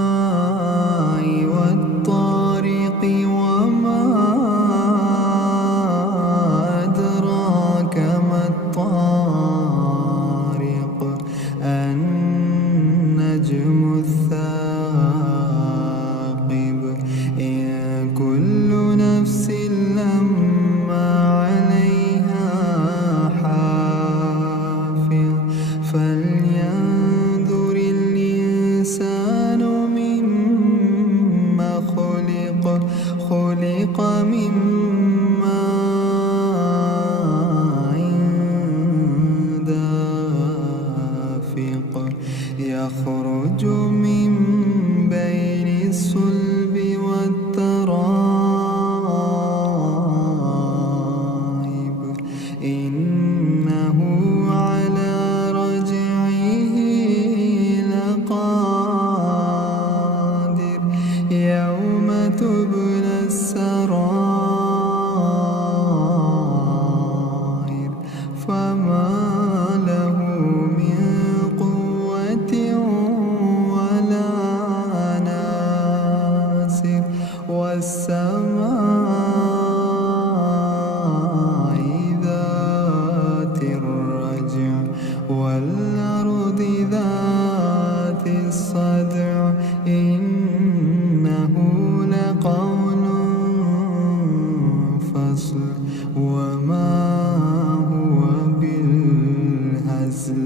والسماء والطارق وما أدراك ما الطارق النجم الثاقب إن كل نفس لما عليها حافظ فلينظر الإنسان مما خلق من ماء دافق يخرج من بين الصلب والترائب إنه على رجعه لقادر يوم تبلى السرائر فما له من قوة ولا ناصر والسماء ذات الرجع والأرض ذات الصدع إنه لقول فصل وما هو بالهزل